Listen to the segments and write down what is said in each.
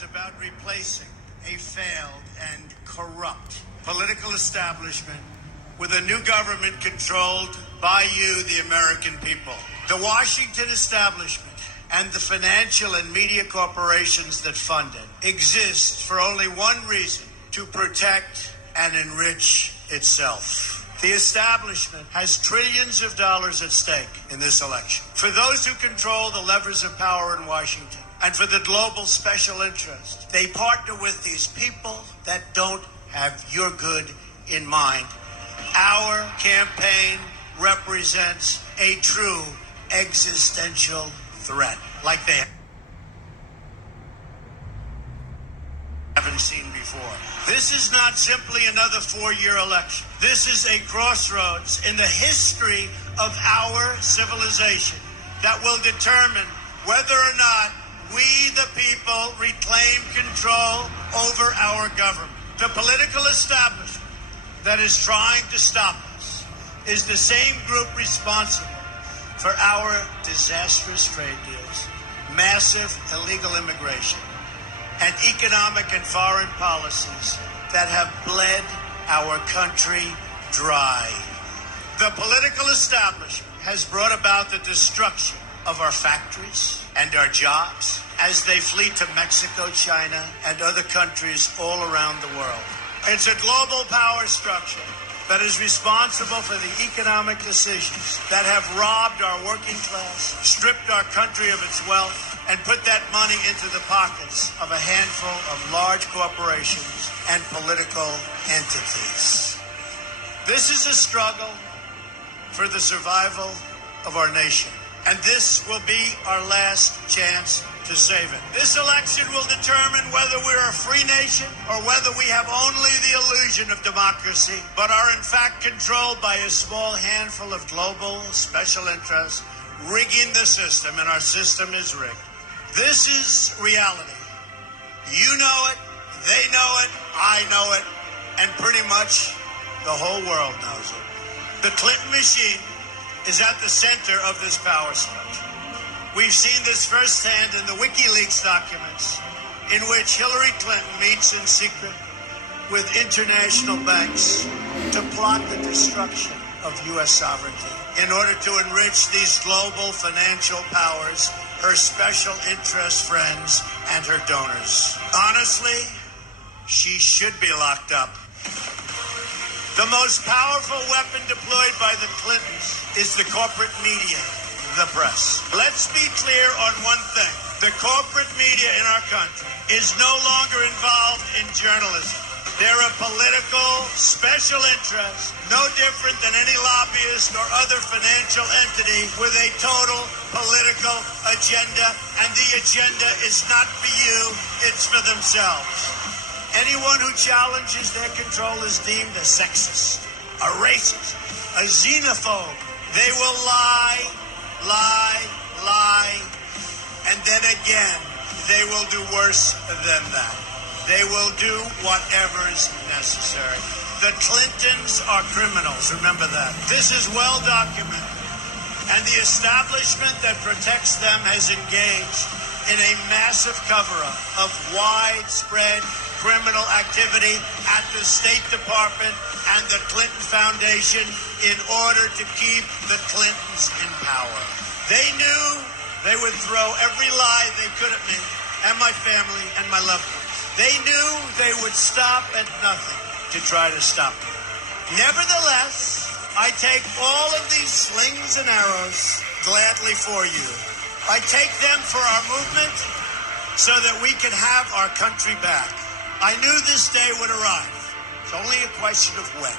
is about replacing a failed and corrupt political establishment with a new government controlled by you, the American people. The Washington establishment and the financial and media corporations that fund it exist for only one reason: to protect and enrich itself. The establishment has trillions of dollars at stake in this election. For those who control the levers of power in Washington and for the global special interest, they partner with these people that don't have your good in mind. Our campaign represents a true existential threat, like they haven't seen before. This is not simply another four-year election. This is a crossroads in the history of our civilization that will determine whether or not we, the people, reclaim control over our government. The political establishment that is trying to stop us is the same group responsible for our disastrous trade deals, massive illegal immigration, and economic and foreign policies that have bled our country dry. The political establishment has brought about the destruction of our factories and our jobs as they flee to Mexico, China, and other countries all around the world. It's a global power structure that is responsible for the economic decisions that have robbed our working class, stripped our country of its wealth, and put that money into the pockets of a handful of large corporations and political entities. This is a struggle for the survival of our nation, and this will be our last chance to save it. This election will determine whether we're a free nation or whether we have only the illusion of democracy, but are in fact controlled by a small handful of global special interests rigging the system, and our system is rigged. This is reality. You know it, they know it, I know it, and pretty much the whole world knows it. The Clinton machine is at the center of this power structure. We've seen this firsthand in the WikiLeaks documents, in which Hillary Clinton meets in secret with international banks to plot the destruction of U.S. sovereignty in order to enrich these global financial powers, her special interest friends, and her donors. Honestly, she should be locked up. The most powerful weapon deployed by the Clintons is the corporate media, the press. Let's be clear on one thing. The corporate media in our country is no longer involved in journalism. They're a political special interest, no different than any lobbyist or other financial entity with a total political agenda, and the agenda is not for you, it's for themselves. Anyone who challenges their control is deemed a sexist, a racist, a xenophobe. They will lie, and then again, they will do worse than that. They will do whatever is necessary. The Clintons are criminals, remember that. This is well documented, and the establishment that protects them has engaged in a massive cover-up of widespread criminal activity at the State Department and the Clinton Foundation in order to keep the Clintons in power. They knew they would throw every lie they could at me and my family and my loved ones. They knew they would stop at nothing to try to stop me. Nevertheless, I take all of these slings and arrows gladly for you. I take them for our movement so that we can have our country back. I knew this day would arrive. It's only a question of when.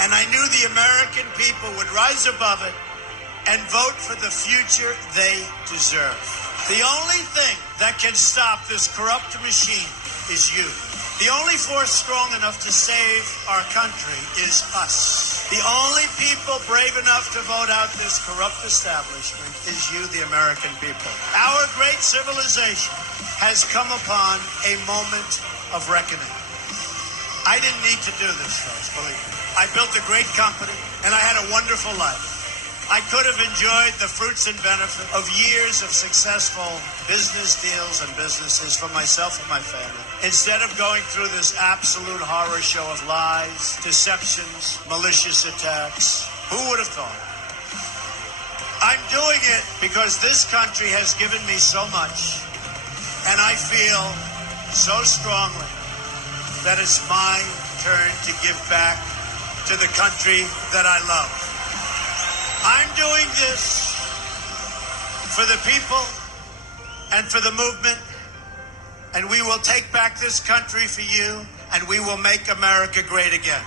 And I knew the American people would rise above it and vote for the future they deserve. The only thing that can stop this corrupt machine is you. The only force strong enough to save our country is us. The only people brave enough to vote out this corrupt establishment is you, the American people. Our great civilization has come upon a moment of reckoning. I didn't need to do this, folks, believe me. I built a great company, and I had a wonderful life. I could have enjoyed the fruits and benefits of years of successful business deals and businesses for myself and my family. Instead of going through this absolute horror show of lies, deceptions, malicious attacks, who would have thought? I'm doing it because this country has given me so much, and I feel so strongly that it's my turn to give back to the country that I love. I'm doing this for the people and for the movement, and we will take back this country for you, and we will make America great again.